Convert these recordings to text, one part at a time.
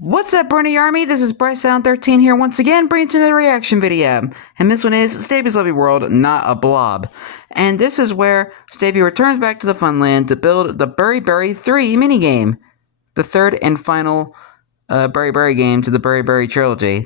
What's up, Bernie Army? This is BryceAllen13 here once again, bringing you another reaction video. And this one is Stampy's Lovely World, Not a Blob. And this is where Stampy returns back to the Funland to build the Bury 3 minigame. The third and final Bury game to the Bury trilogy.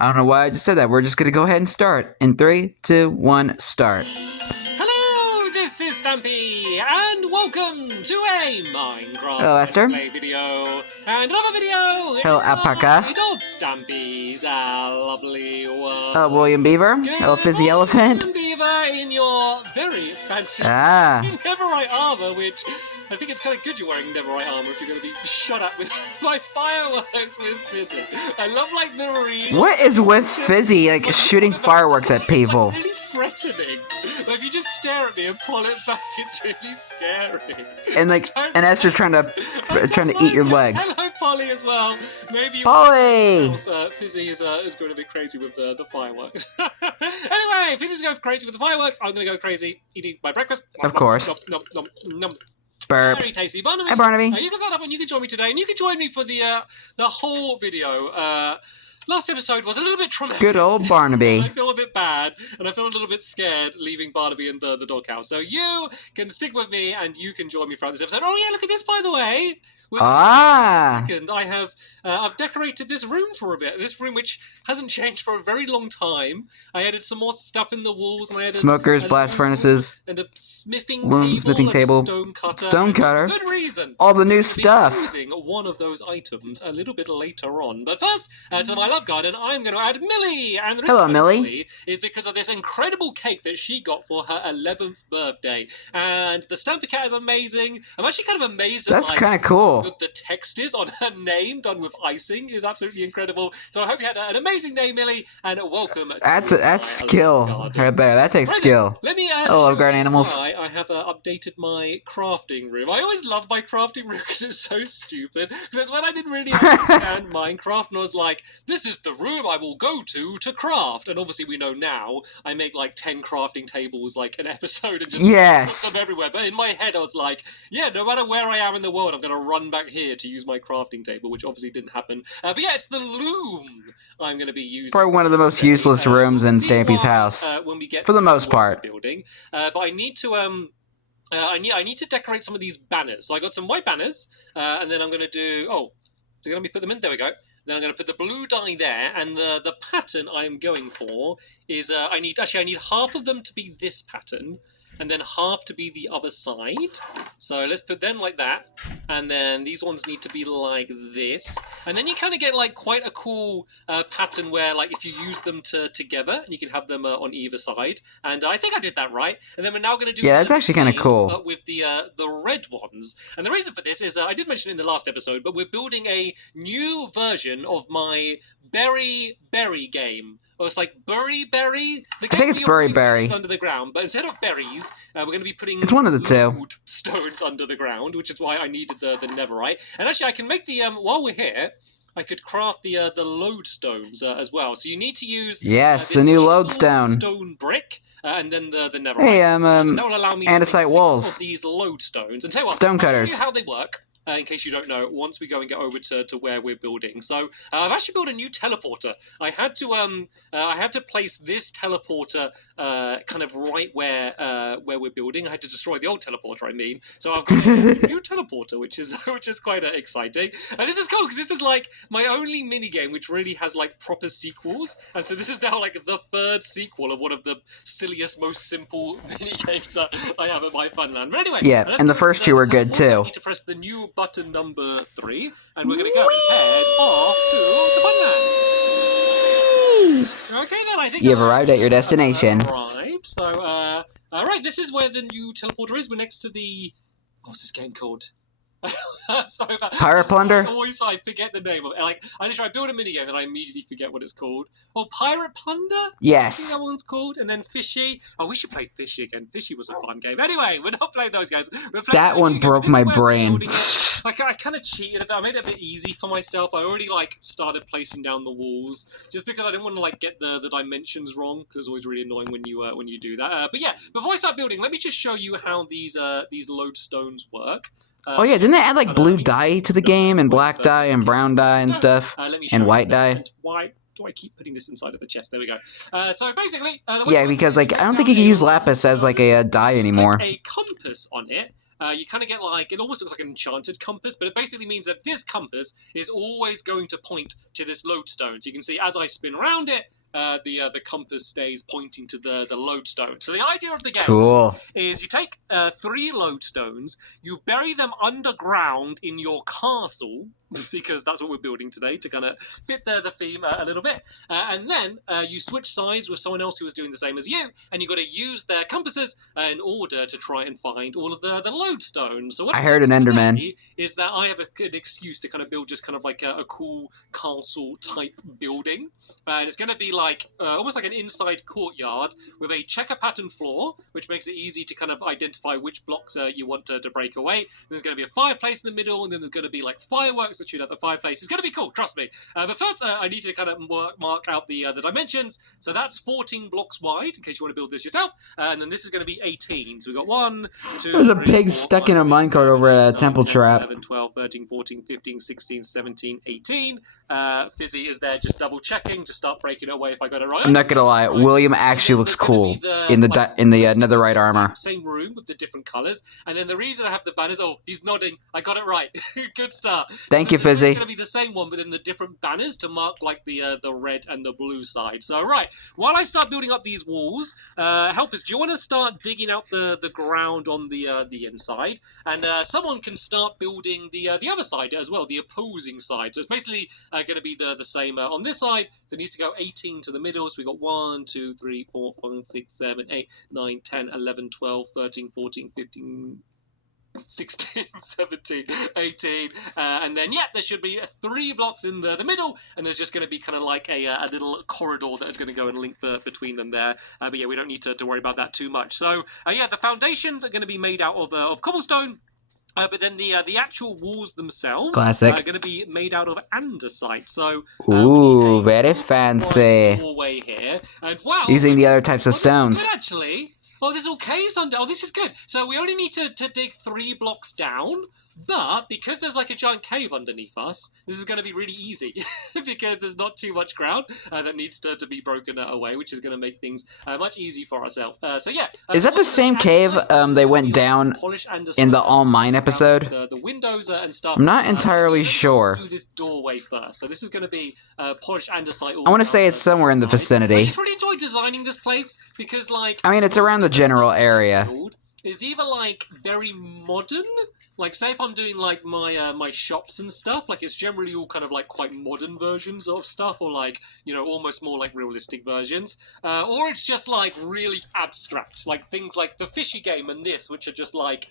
I don't know why I just said that. We're just going to go ahead and start. In 3, 2, 1, start. Hello, this is Stampy, and welcome to a Minecraft Hello, Esther. play video, and another video. Hello, Alpaca. Of Stampy's lovely world. William Beaver. Hello, Fizzy Elephant. William Beaver in your very fancy Neverite armor, which I think it's kind of good you're wearing Neverite armor if you're going to be shot at with by fireworks with Fizzy. I love like the marine. What is with Fizzy, like shooting fireworks at people? It's like really threatening. Like if you just stare at me and pull it back, it's really scary. And like, and Esther's trying to eat your legs. Hello, Polly, as well. Maybe Polly. Fizzy is going a bit crazy with the fireworks. Anyway, Fizzy's going crazy with the fireworks. I'm going to go crazy eating my breakfast. Of course. Nom. Burp. Very tasty. Barnaby, Hi, Barnaby. You can stand up and you can join me today, and you can join me for the whole video. Last episode was a little bit traumatic. Good old Barnaby. I feel a bit bad, and I feel a little bit scared leaving Barnaby in the doghouse. So you can stick with me, and you can join me throughout this episode. Oh yeah, look at this, by the way. Second, I have I've decorated this room for a bit. This room, which hasn't changed for a very long time. I added some more stuff in the walls, and I added smokers, blast furnaces, and a smithing table, stone cutter. Stone cutter. Good reason. All the new stuff. Using one of those items a little bit later on. But first, to my love garden, I'm going to add Millie. And the reason Hello, Millie. Is because of this incredible cake that she got for her 11th birthday. And the Stampy cat is amazing. I'm actually kind of amazed at That's kind of cool. good the text is on her name done with icing is absolutely incredible. So I hope you had an amazing day, Millie, and welcome. That's skill right there. That takes skill. Let me hello, garden animals. I have updated my crafting room. I always love my crafting room because it's so stupid. Because that's when I didn't really understand Minecraft, and I was like, this is the room I will go to craft. And obviously we know now I make like 10 crafting tables like an episode and just put them everywhere. But in my head I was like, yeah, no matter where I am in the world, I'm going to run back here to use my crafting table, which obviously didn't happen. But yeah, it's the loom I'm going to be using. Probably one of the most useless rooms in Stampy's house, when we get for the most part. Building, but I need to I need to decorate some of these banners. So I got some white banners, and then I'm going to do. Oh, so let me put them in. There we go. Then I'm going to put the blue dye there, and the pattern I'm going for is I need half of them to be this pattern, and then half to be the other side. So let's put them like that, and then these ones need to be like this, and then you kind of get like quite a cool pattern where like if you use them together, you can have them on either side. And I think I did that right. And then we're now going to do that's actually kind of cool. But with the red ones. And the reason for this is I did mention it in the last episode, but we're building a new version of my Berry game. Well, it's like Berry. I think it's Berry under the ground, but instead of berries, we're going to be putting it's one of the two stones under the ground, which is why I needed the netherite. And actually, I can make the while we're here, I could craft the lodestones as well. So you need to use the new lodestone stone brick. And then the netherite. Hey, that will allow me andesite to make walls. 6 of these lodestones. And tell you what, stone cutters. I'll show you how they work. In case you don't know, once we go and get over to where we're building. So I've actually built a new teleporter. I had to place this teleporter kind of right where we're building. I had to destroy the old teleporter. I mean, so I've got a new teleporter, which is quite exciting. And this is cool because this is like my only mini game which really has like proper sequels. And so this is now like the 3rd sequel of one of the silliest, most simple mini games that I have at my Funland. But anyway, and the first 2 were good too. I need to press the new button number 3, and we're going to go and head off to the Funland. Okay, then I think you've arrived at your destination. Arrived. So, all right, this is where the new teleporter is. We're next to the. What's this game called? Sorry about Pirate Plunder? I forget the name of it. Like, I build a minigame and I immediately forget what it's called. Oh, Pirate Plunder? Yes. I think that one's called. And then Fishy. Oh, we should play Fishy again. Fishy was a fun game. Anyway, we're not playing those guys. That one broke my brain. I kind of cheated. I made it a bit easy for myself. I already like started placing down the walls just because I didn't want to like get the dimensions wrong, because it's always really annoying when you do that. But yeah, before I start building, let me just show you how these lodestones work. Oh yeah, didn't they add like blue dye to the game, and black dye, and brown dye, and stuff, and white dye? Why do I keep putting this inside of the chest? There we go. So basically, Yeah, because like I don't think you can use lapis as like a dye anymore. A compass on it. You kind of get like, it almost looks like an enchanted compass, but it basically means that this compass is always going to point to this lodestone. So you can see as I spin around it, the compass stays pointing to the lodestone. So the idea of the game is you take 3 lodestones, you bury them underground in your castle, because that's what we're building today to kind of fit the theme a little bit. And then you switch sides with someone else who is doing the same as you, and you've got to use their compasses in order to try and find all of the lodestones. So what I heard an Enderman. Is that I have a good excuse to kind of build just kind of like a cool castle type building. And it's going to be like almost like an inside courtyard with a checker pattern floor, which makes it easy to kind of identify which blocks you want to break away. There's going to be a fireplace in the middle, and then there's going to be like fireworks that shoot out the fireplace. It's going to be cool, trust me. But first, I need to kind of mark out the dimensions. So that's 14 blocks wide, in case you want to build this yourself. And then this is going to be 18. So we've got 1, 2, There's a 3, pig 4, stuck 5, in a 6, minecart 7, over 8, a 9, temple 10, trap. 11, 12, 13, 14, 15, 16, 17, 18. Fizzy is there just double checking, just start breaking it away if I got it right. I'm not gonna lie, William actually looks cool in the netherite armor. Same room with the different colors, and then the reason I have the banners. Oh, he's nodding. I got it right. Good start. Thank you, Fizzy. It's going to be the same one, but then the different banners to mark like the red and the blue side. So right, while I start building up these walls, helpers, do you want to start digging out the ground on the inside, and someone can start building the other side as well, the opposing side. So it's basically going to be the same on this side. So it needs to go 18 to the middle. So we got 1, 2, 3, 4, 5, 6, 7, 8, 9, 10, 11, 12, 13, 14, 15, 16, 17, 18, and then there should be 3 blocks in the middle, and there's just going to be kind of like a little corridor that is going to go and link between them there. But yeah, we don't need to worry about that too much. So the foundations are going to be made out of cobblestone. But then the actual walls themselves are going to be made out of andesite. So ooh, very fancy. Doorway here, and wow, using the other types of stones. This is good, actually. Oh, there's all caves under. Oh, this is good. So we only need to dig 3 blocks down. But because there's like a giant cave underneath us, this is going to be really easy because there's not too much ground that needs to be broken away, which is going to make things much easier for ourselves. So yeah, is that the same cave they went down in the All Mine episode? The windows and stuff. I'm not entirely sure. Do this doorway first. So this is going to be polished andesite. I want to say it's somewhere in the vicinity. I just really enjoy designing this place because, like, I mean, it's around the general area. It's either like very modern. Like, say if I'm doing, like, my shops and stuff, like, it's generally all kind of, like, quite modern versions of stuff, or, like, you know, almost more, like, realistic versions. Or it's just, like, really abstract, like, things like the fishy game and this, which are just, like,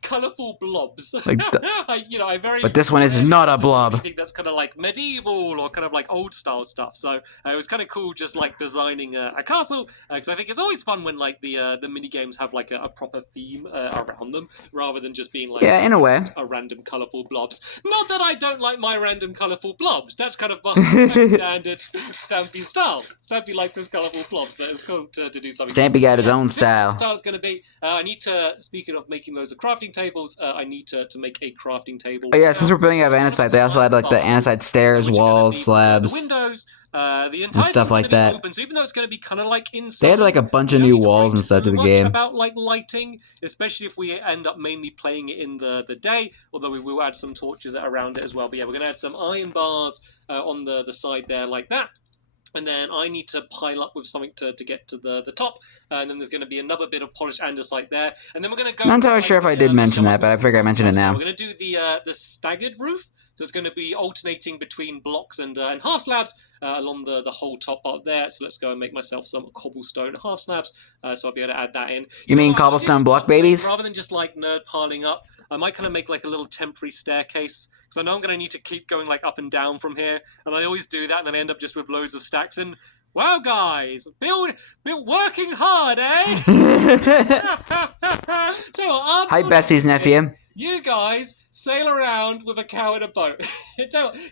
colourful blobs. Like, but this one is not a blob. I think that's kind of, like, medieval or kind of, like, old-style stuff. So it was kind of cool just, like, designing a castle, because I think it's always fun when, like, the mini-games have, like, a proper theme around them, rather than just being like in a way a random colourful blobs. Not that I don't like my random colourful blobs. That's kind of my standard Stampy style. Stampy likes his colourful blobs, but it was cool to do something. Stampy got his own style. This style is going to be. I need to. Speaking of making loads of crafting tables, I need to make a crafting table. Oh yeah, since we're building out of andesite, they also had like the andesite stairs, walls, slabs. The windows. The entire and stuff like that. Open, so even though it's going to be kind of like inside, they had like a bunch of new walls and stuff to the game. About like lighting, especially if we end up mainly playing it in the day. Although we will add some torches around it as well. But yeah, we're going to add some iron bars on the side there like that. And then I need to pile up with something to get to the top. And then there's going to be another bit of polished andesite there. And then we're going to go... Not entirely sure if I did mention that, but I figure I mentioned it now. We're going to do the staggered roof. So it's going to be alternating between blocks and half slabs along the whole top part there. So let's go and make myself some cobblestone half slabs. So I'll be able to add that in. You mean cobblestone block babies? Rather than just like nerd piling up, I might kind of make like a little temporary staircase. Because I know I'm going to need to keep going like up and down from here. And I always do that and then I end up just with loads of stacks. And Wow, guys, working hard, eh? So Hi, Bessie's nephew. You guys sail around with a cow in a boat.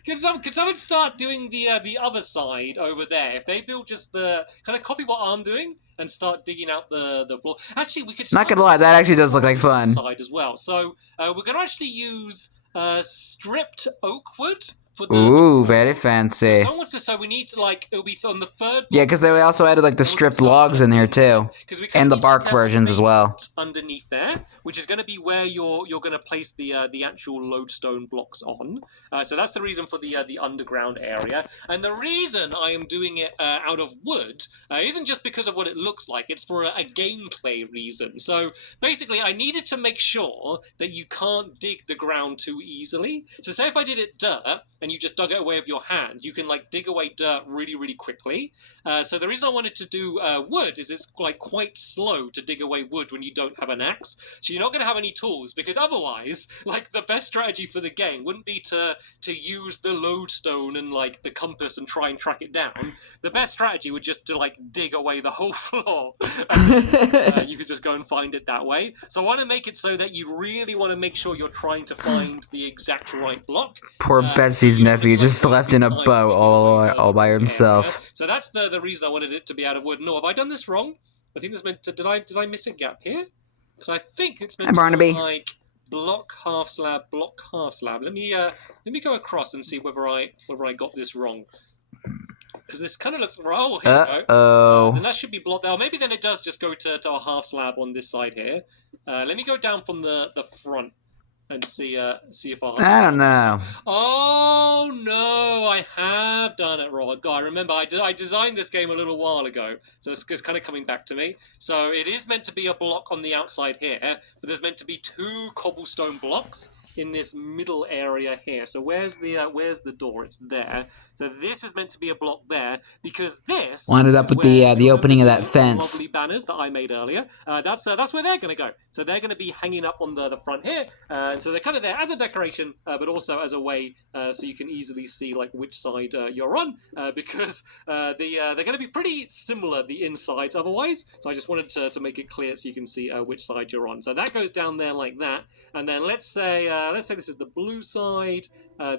Can someone start doing the other side over there? If they build just the kind of copy what I'm doing and start digging out the floor. Actually, we could. Not gonna lie, that actually does look like fun. Side as well. So we're gonna actually use stripped oak wood. Ooh, very fancy. So someone wants to say we need to it'll be on the third. Yeah, because they also added like the stripped logs in there too, and the bark versions as well. Underneath there, which is going to be where you're going to place the actual lodestone blocks on. So that's the reason for the underground area, and the reason I am doing it out of wood isn't just because of what it looks like. It's for a gameplay reason. So basically, I needed to make sure that you can't dig the ground too easily. So say if I did it dirt and you just dug it away with your hand, you can dig away dirt really quickly. So the reason I wanted to do wood is it's quite slow to dig away wood when you don't have an axe. So you're not going to have any tools, because otherwise, the best strategy for the game wouldn't be to use the lodestone and the compass and try and track it down. The best strategy would just to dig away the whole floor. And, you could just go and find it that way. So I want to make it so that you really want to make sure you're trying to find the exact right block. Poor Bessie's nephew just left in a boat all by himself. So that's the reason I wanted it to be out of wood. No, have I done this wrong? I think this meant to. Did I miss a gap here? Because I think it's meant to be block half slab, block half slab. Let me go across and see whether I got this wrong. Because this kind of looks. Oh, here we go. Then that should be blocked. Oh, maybe then it does just go to a half slab on this side here. Let me go down from the front and see if I don't know. Oh no, I have done it wrong. God, remember I designed this game a little while ago, so it's kind of coming back to me. So it is meant to be a block on the outside here, but there's meant to be 2 cobblestone blocks in this middle area here. So where's the door? It's there. So this is meant to be a block there, because this lined up with the opening of that fence. Lovely banners that I made earlier. That's where they're going to go. So they're going to be hanging up on the front here, and so they're kind of there as a decoration, but also as a way so you can easily see which side you're on, because they're going to be pretty similar, the insides otherwise. So I just wanted to make it clear so you can see which side you're on. So that goes down there like that, and then let's say this is the blue side.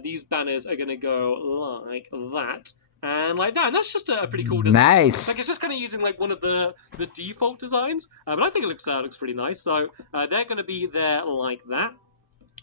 These banners are going to go like that and like that, and that's just a pretty cool design. Nice. It's just kind of using one of the default designs, but I think it looks pretty nice. So they're going to be there like that,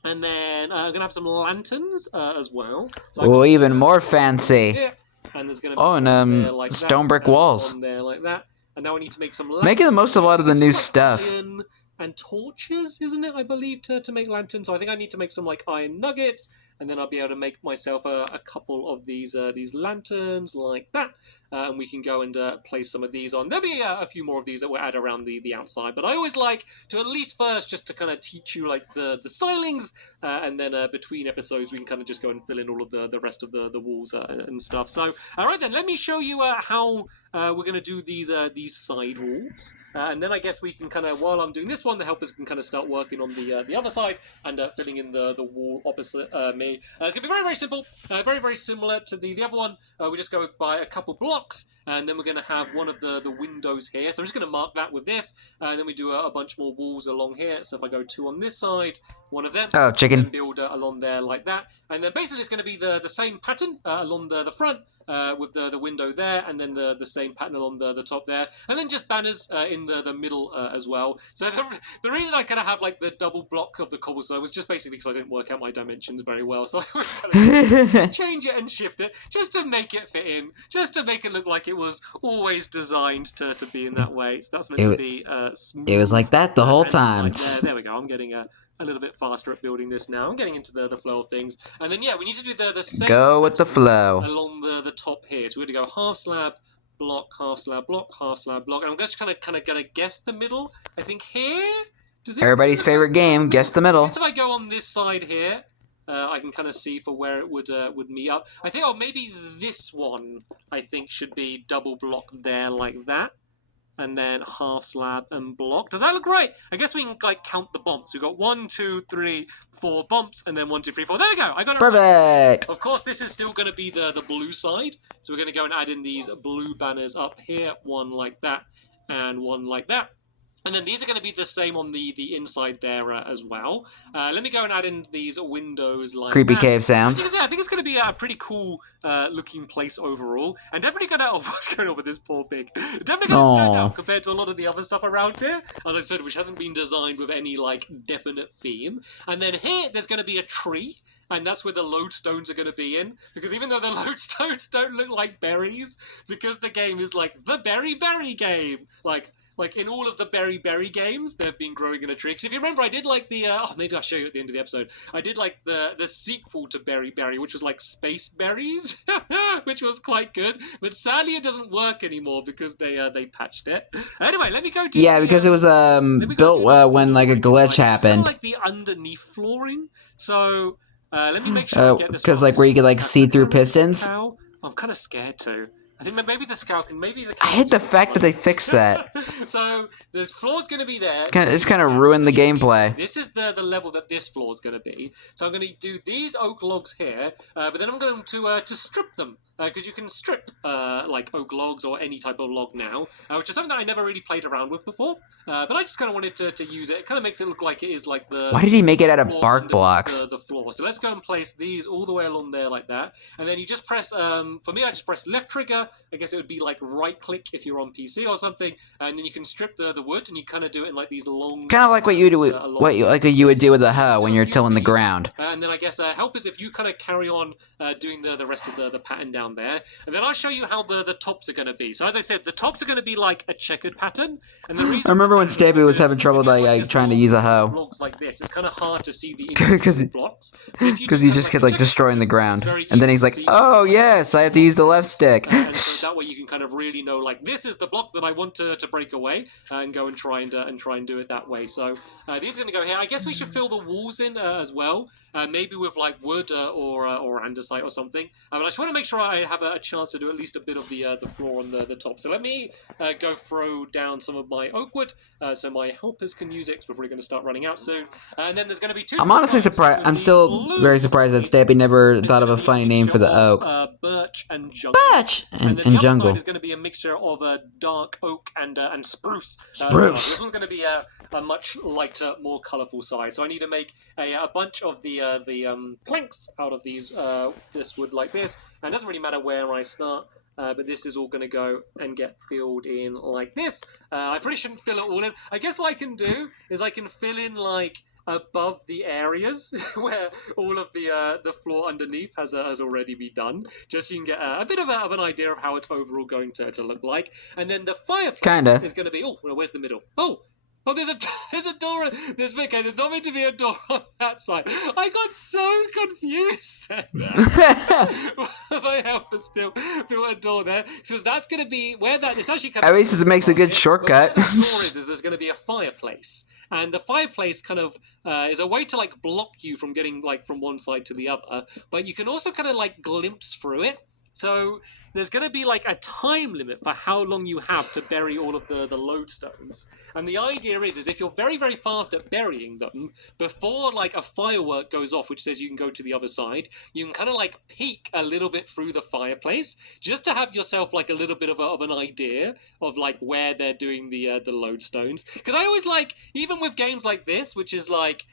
and then I'm going to have some lanterns as well. So even more fancy. Here, and there's going to be like stone brick walls on there like that. And now I need to make some lanterns. Making the most of a lot of the new stuff. Iron and torches, isn't it? I believe to make lanterns. So I think I need to make some iron nuggets, and then I'll be able to make myself a couple of these lanterns like that. And we can go and place some of these on. There'll be a few more of these that we'll add around the outside. But I always like to at least first just to kind of teach you the stylings, and then between episodes we can kind of just go and fill in all of the rest of the walls and stuff. So all right then, let me show you how we're going to do these side walls, and then I guess we can kind of, while I'm doing this one, the helpers can kind of start working on the other side and filling in the wall opposite me. It's going to be very simple, very similar to the other one. We just go by a couple blocks. And then we're going to have one of the windows here. So I'm just going to mark that with this. And then we do a bunch more walls along here. So if I go 2 on this side, one of them. Oh, chicken. And build along there like that. And then basically it's going to be the same pattern along the front. With the window there, and then the same pattern along the top there, and then just banners in the middle as well. So the reason I kind of have the double block of the cobblestone was just basically because I didn't work out my dimensions very well, so I would kind of change it and shift it just to make it fit in, just to make it look like it was always designed to be in that way. So that's meant to be smooth. It was like that the whole time. There we go. I'm getting a little bit faster at building this now. I'm getting into the flow of things. And then, we need to do the same. Go with the flow. Along the top here. So we're going to go half slab, block, half slab, block, half slab, block. And I'm just kind of going to guess the middle. I think here. Everybody's favorite game, guess the middle. So if I go on this side here, I can kind of see for where it would meet up. I think, maybe this one, I think, should be double block there like that. and then half slab and block. Does that look right? I guess we can like count the bumps. We've got 1, 2, 3, 4 bumps, and then 1, 2, 3, 4. There we go. I got it right. Perfect. Of course, this is still going to be the blue side. So we're going to go and add in these blue banners up here. One like that and one like that. And then these are going to be the same on the inside there as well. Let me go and add in these windows like Creepy that. cave sounds. As you can see, I think it's going to be a pretty cool looking place overall. And definitely going to... Oh, what's going on with this poor pig? Definitely going to stand out compared to a lot of the other stuff around here. As I said, which hasn't been designed with any like definite theme. And then here, there's going to be a tree. And that's where the lodestones are going to be in. Because even though the lodestones don't look like berries, because the game is like the berry game. Like in all of the berry games, they've been growing in a tree. Because if you remember, I did like the... maybe I'll show you at the end of the episode. I did like the sequel to Berry, which was like Space Berries, which was quite good. But sadly, it doesn't work anymore because they patched it. Anyway, let me go to... Yeah, because it was built when like a glitch happened. It's kind of like the underneath flooring. So let me make sure I get this because right. like where you could like see through pistons. I'm kind of scared too. I think maybe the scout can... I hate the fact that they fixed that. So the floor's going to be there. It's kind of ruined the gameplay. This is the level that this floor is going to be. So I'm going to do these oak logs here, but then I'm going to strip them. Because you can strip like oak logs or any type of log now, which is something that I never really played around with before. But I just kind of wanted to use it. It kind of makes it look like it is like the... Why did he make it out of bark blocks? The floor. So let's go and place these all the way along there like that. And then you just press, for me I just press left trigger. I guess it would be like right click if you're on PC or something. And then you can strip the wood and you kind of do it in like these long... Kind of like what you do with, what you would do with a hoe when you're tilling the ground. And then I guess help is if you kind of carry on doing the rest of the pattern down there. And then I'll show you how the tops are going to be. So as I said, the tops are going to be like a checkered pattern. And the reason I remember when Stampy was having trouble like trying to use a hoe. Blocks like this, it's kind of hard to see the blocks. Because he just kept like destroying the ground. And then he's like, oh yes, I have to use the left stick. And so that way you can kind of really know like this is the block that I want to break away and go and try and do it that way. So these are going to go here. I guess we should fill the walls in as well. Maybe with like wood or andesite or something. But I just want to make sure I have a chance to do at least a bit of the floor on the top. So let me go throw down some of my oak wood so my helpers can use it because we're probably going to start running out soon. And then there's going to be two... I'm honestly surprised. I'm still very surprised that Stampy never thought of a funny name for the oak. Birch and jungle. Birch and then the jungle. other side is going to be a mixture of dark oak and spruce. Spruce. This one's going to be a much lighter, more colourful side. So I need to make a bunch of the planks out of this wood like this. And it doesn't really matter where I start. But this is all going to go and get filled in like this. I probably shouldn't fill it all in. I guess what I can do is I can fill in like above the areas where all of the floor underneath has already been done, just so you can get a bit of an idea of how it's overall going to look like. And then the fireplace is going to be... Oh, well, where's the middle? Oh, there's a door. There's not meant to be a door on that side. I got so confused then. My helpers built a door there. So that's going to be where that... It's actually kind of... At least it makes a good shortcut. But where that door is there's going to be a fireplace. And the fireplace kind of is a way to like block you from getting like from one side to the other. But you can also kind of like glimpse through it. So there's going to be like a time limit for how long you have to bury all of the lodestones. And the idea is if you're very, very fast at burying them, before like a firework goes off, which says you can go to the other side, you can kind of like peek a little bit through the fireplace, just to have yourself like a little bit of an idea of like where they're doing the lodestones. Because I always like, even with games like this, which is like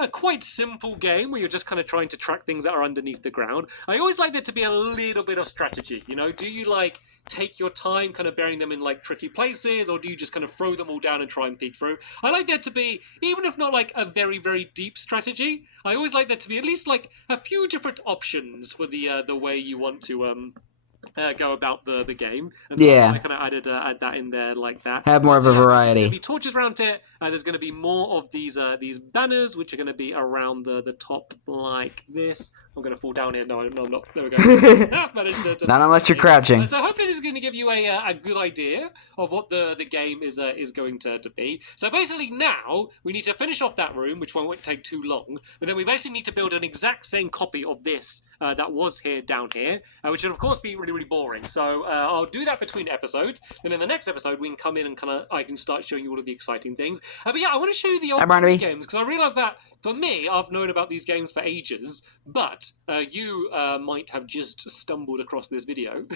a quite simple game where you're just kind of trying to track things that are underneath the ground, I always like there to be a little bit of strategy. You know, do you like take your time kind of burying them in like tricky places, or do you just kind of throw them all down and try and peek through? I like there to be, even if not like a very, very deep strategy, I always like there to be at least like a few different options for the way you want to go about the game. And so yeah, I kind of add that in there like that. Have more of a variety. There's going to be torches around it. There's going to be more of these banners, which are going to be around the top like this. I'm going to fall down here. No, I'm not. There we go. Not unless you're crouching. So hopefully this is going to give you a good idea of what the game is going to be. So basically now we need to finish off that room, which won't take too long. But then we basically need to build an exact same copy of this that was here down here, which would of course be really, really boring. So I'll do that between episodes. Then in the next episode, we can come in and I can start showing you all of the exciting things. But yeah, I want to show you the old games, because I realised that for me, I've known about these games for ages, but you might have just stumbled across this video.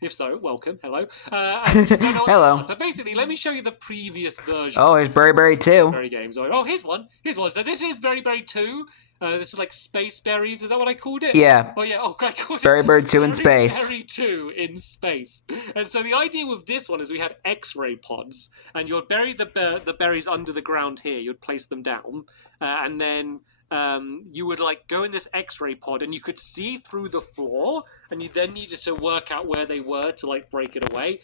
If so, welcome, hello. Hello. So basically, let me show you the previous version. Oh, here's Berry 2. Berry games. Oh, here's one. So this is Berry 2. This is like Space Berries. Is that what I called it? Yeah. Oh, yeah. Oh, I called it Berry 2 in space. Berry 2 in space. And so the idea with this one is we had X-ray pods, and you would bury the berries under the ground here. You'd place them down, and then you would like go in this X-ray pod, and you could see through the floor, and you then needed to work out where they were to like break it away.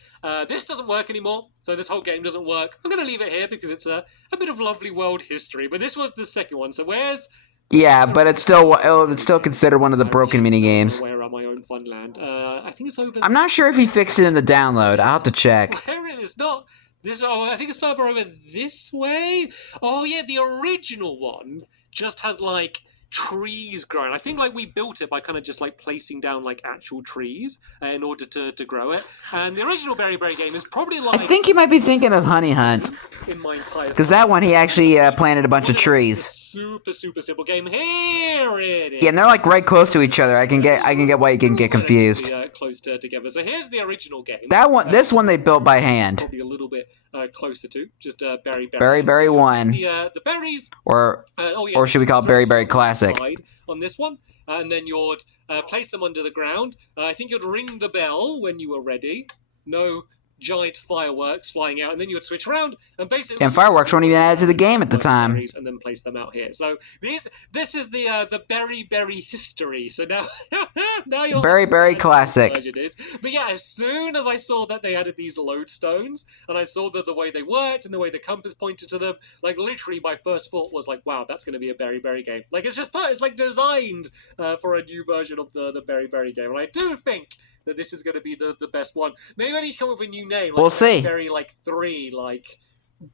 This doesn't work anymore, so this whole game doesn't work. I'm going to leave it here because it's a bit of lovely world history. But this was the second one. So where's... Yeah, but it's still considered one of the broken mini games. Where are my own fun land? I think it's over. I'm not sure if he fixed it in the download. I'll have to check. Where it is not. This. Oh, I think it's further over this way. Oh yeah, the original one just has like trees growing. I think like we built it by kind of just like placing down like actual trees in order to grow it. And the original Berry game is probably like... I think you might be thinking of Honey Hunt. In my entire... Because that one he actually planted a bunch of trees. Super simple game. Here it is. Yeah, and they're like right close to each other. I can get why you can get confused. Close together. So here's the original game. This one they built by hand. Probably a little bit closer to just Berry. Berry 1. The berries. Or should we call it Berry Classic? On this one, and then you'd place them under the ground. I think you'd ring the bell when you were ready. No giant fireworks flying out, and then you would switch around and basically... And fireworks weren't even added to the game at the time. And then place them out here. So this is the Berry history. So now you're... Berry Classic. But yeah, as soon as I saw that they added these lodestone, and I saw the way they worked and the way the compass pointed to them, like literally my first thought was like, wow, that's going to be a Berry game. Like it's like designed for a new version of the Berry game. And I do think that this is going to be the best one. Maybe I need to come up with a new name. Like we'll see. Berry 3, like...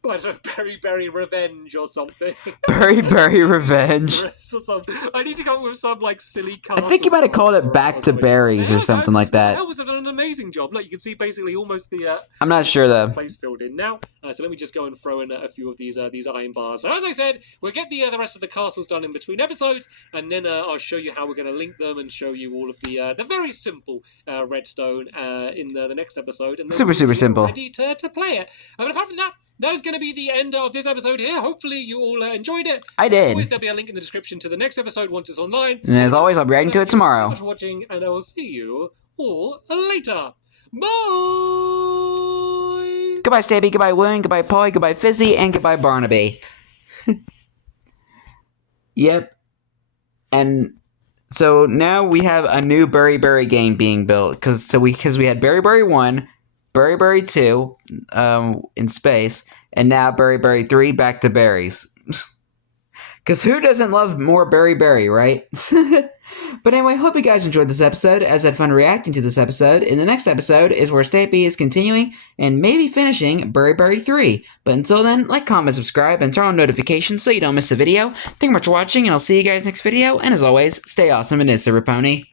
But a Berry Revenge or something. Berry Revenge. I need to come up with some like silly castle. I think you might have called it Back to Berries or something like that. That was an amazing job. Look, you can see basically almost the... I'm not sure though. Place filled in now. So let me just go and throw in a few of these iron bars. So as I said, we'll get the rest of the castles done in between episodes, and then I'll show you how we're going to link them and show you all of the very simple redstone in the next episode. And super simple. Ready to play it. But apart from that, that is going to be the end of this episode here. Hopefully you all enjoyed it. I did. As always, there'll be a link in the description to the next episode once it's online. And as always, I'll be writing to it tomorrow. Thank you so much for watching, and I will see you all later. Bye! Goodbye, Stampy. Goodbye, William. Goodbye, Polly. Goodbye, Fizzy. And goodbye, Barnaby. Yep. And so now we have a new Berry game being built. Because we had Berry 1... Berry 2 in space, and now Berry 3 back to berries. Because who doesn't love more Berry, right? But anyway, hope you guys enjoyed this episode, as I had fun reacting to this episode. In the next episode is where Stampy is continuing and maybe finishing Berry 3. But until then, like, comment, subscribe, and turn on notifications so you don't miss a video. Thank you much for watching, and I'll see you guys next video. And as always, stay awesome and is Pony.